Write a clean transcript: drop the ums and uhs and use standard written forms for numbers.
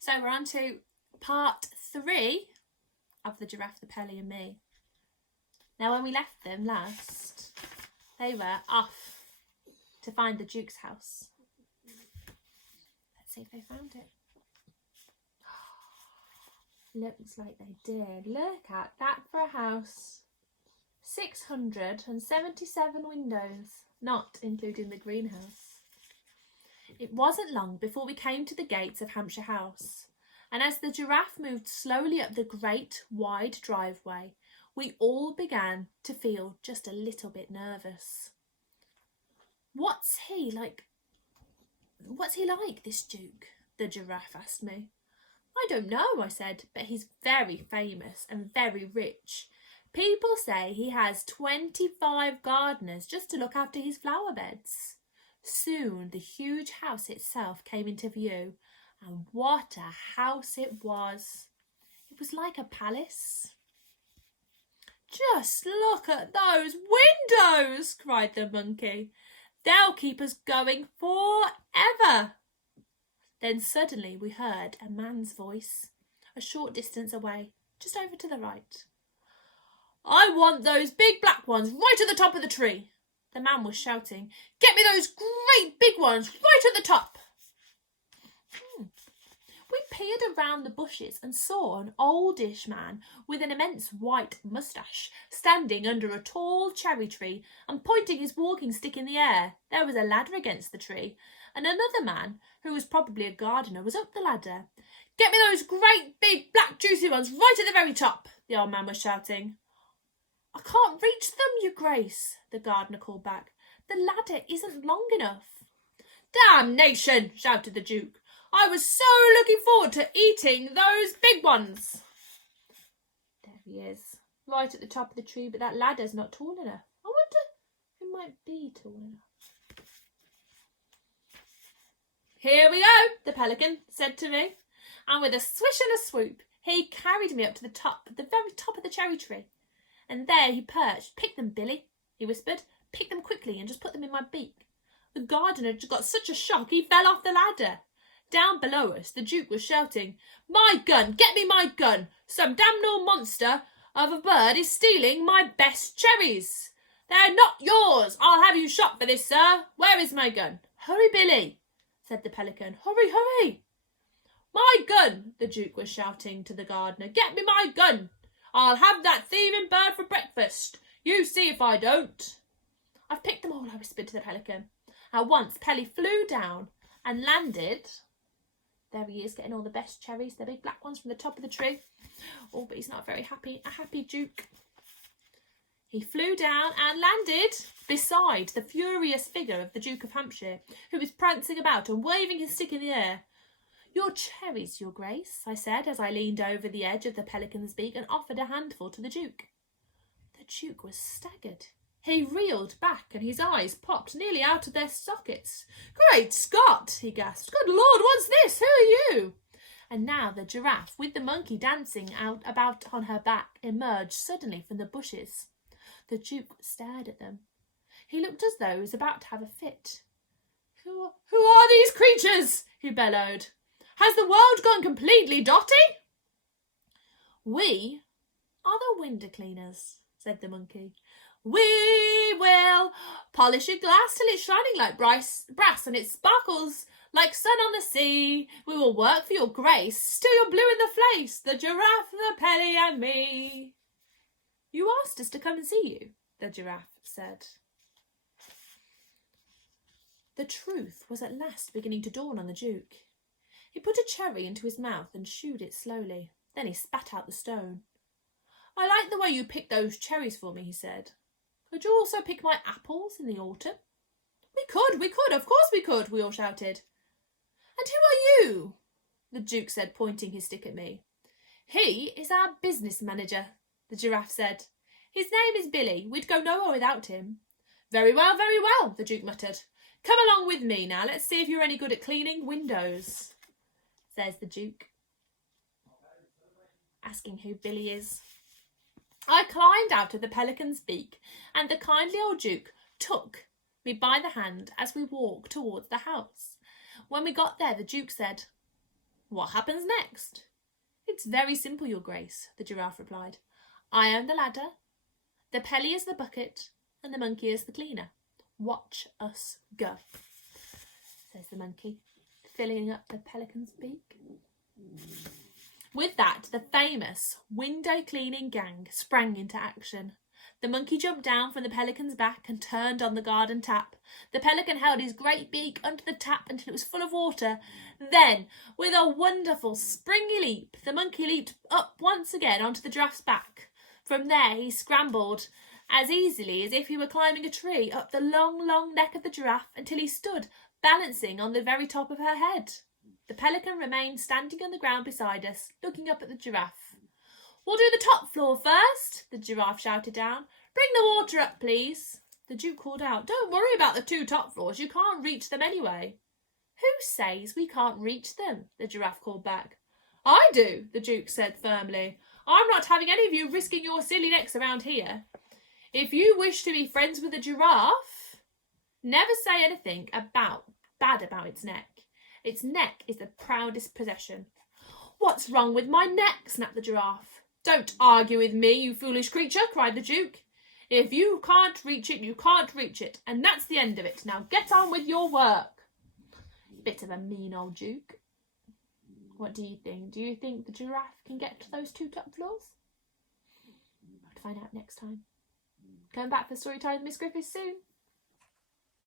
So we're on to part 3 of the Giraffe, the Pelly and Me. Now when we left them last, they were off to find the Duke's house. Let's see if they found it. Looks like they did. Look at that for a house. 677 windows, not including the greenhouse. It wasn't long before we came to the gates of Hampshire House, and as the Giraffe moved slowly up the great wide driveway, we all began to feel just a little bit nervous. What's he like, this Duke? The Giraffe asked me. I don't know, I said, but he's very famous and very rich. People say he has 25 gardeners just to look after his flower beds. Soon the huge house itself came into view, and what a house it was! It was like a palace. Just look at those windows, cried the monkey. They'll keep us going forever. Then suddenly we heard a man's voice, a short distance away, just over to the right. I want those big black ones right at the top of the tree. The man was shouting, get me those great big ones right at the top. We peered around the bushes and saw an oldish man with an immense white moustache standing under a tall cherry tree and pointing his walking stick in the air. There was a ladder against the tree, and another man, who was probably a gardener, was up the ladder. Get me those great big black juicy ones right at the very top, the old man was shouting. I can't reach them, your grace, the gardener called back. The ladder isn't long enough. Damnation, shouted the Duke. I was so looking forward to eating those big ones. There he is, right at the top of the tree, but that ladder's not tall enough. I wonder who might be tall enough. Here we go, the pelican said to me, and with a swish and a swoop, he carried me up to the very top of the cherry tree. And there he perched. Pick them, Billy, he whispered. Pick them quickly and just put them in my beak. The gardener just got such a shock he fell off the ladder. Down below us, the Duke was shouting, My gun! Get me my gun! Some damnable monster of a bird is stealing my best cherries. They're not yours. I'll have you shot for this, sir. Where is my gun? Hurry, Billy, said the pelican. Hurry, hurry. My gun, the Duke was shouting to the gardener. Get me my gun. I'll have that thieving bird for breakfast. You see if I don't. I've picked them all, I whispered to the pelican. At once Pelly flew down and landed. There he is, getting all the best cherries, the big black ones from the top of the tree. Oh, but he's not very happy. A happy Duke. He flew down and landed beside the furious figure of the Duke of Hampshire, who was prancing about and waving his stick in the air. Your cherries, your grace, I said as I leaned over the edge of the pelican's beak and offered a handful to the Duke. The Duke was staggered. He reeled back and his eyes popped nearly out of their sockets. Great Scott, he gasped. Good Lord, what's this? Who are you? And now the Giraffe, with the monkey dancing out about on her back, emerged suddenly from the bushes. The Duke stared at them. He looked as though he was about to have a fit. Who are these creatures? He bellowed. Has the world gone completely dotty? We are the window cleaners, said the monkey. We will polish your glass till it's shining like brass and it sparkles like sun on the sea. We will work for your grace till you're blue in the face, the Giraffe, the Pelly and Me. You asked us to come and see you, the Giraffe said. The truth was at last beginning to dawn on the Duke. He put a cherry into his mouth and chewed it slowly. Then he spat out the stone. I like the way you picked those cherries for me, he said. Could you also pick my apples in the autumn? We could, of course we could, we all shouted. And who are you? The Duke said, pointing his stick at me. He is our business manager, the Giraffe said. His name is Billy. We'd go nowhere without him. Very well, the Duke muttered. Come along with me now. Let's see if you're any good at cleaning windows, says the Duke, asking who Billy is. I climbed out of the pelican's beak, and the kindly old Duke took me by the hand as we walked towards the house. When we got there, the Duke said, What happens next? It's very simple, Your Grace, the Giraffe replied. I am the ladder, the Pelly is the bucket, and the monkey is the cleaner. Watch us go, says the monkey, filling up the pelican's beak. With that, the famous window cleaning gang sprang into action. The monkey jumped down from the pelican's back and turned on the garden tap. The pelican held his great beak under the tap until it was full of water. Then, with a wonderful springy leap, the monkey leaped up once again onto the giraffe's back. From there he scrambled as easily as if he were climbing a tree up the long, long neck of the giraffe until he stood balancing on the very top of her head. The pelican remained standing on the ground beside us, looking up at the giraffe. We'll do the top floor first, the giraffe shouted down. Bring the water up, please. The Duke called out, Don't worry about the 2 top floors, you can't reach them anyway. Who says we can't reach them? The giraffe called back. I do, the Duke said firmly. I'm not having any of you risking your silly necks around here. If you wish to be friends with a giraffe, never say anything bad about its neck. Its neck is the proudest possession. What's wrong with my neck? Snapped the giraffe. Don't argue with me, you foolish creature, cried the Duke. If you can't reach it, you can't reach it, and that's the end of it. Now get on with your work. Bit of a mean old Duke. What do you think? Do you think the giraffe can get to those 2 top floors? I'll find out next time. Come back for story time with Miss Griffiths soon.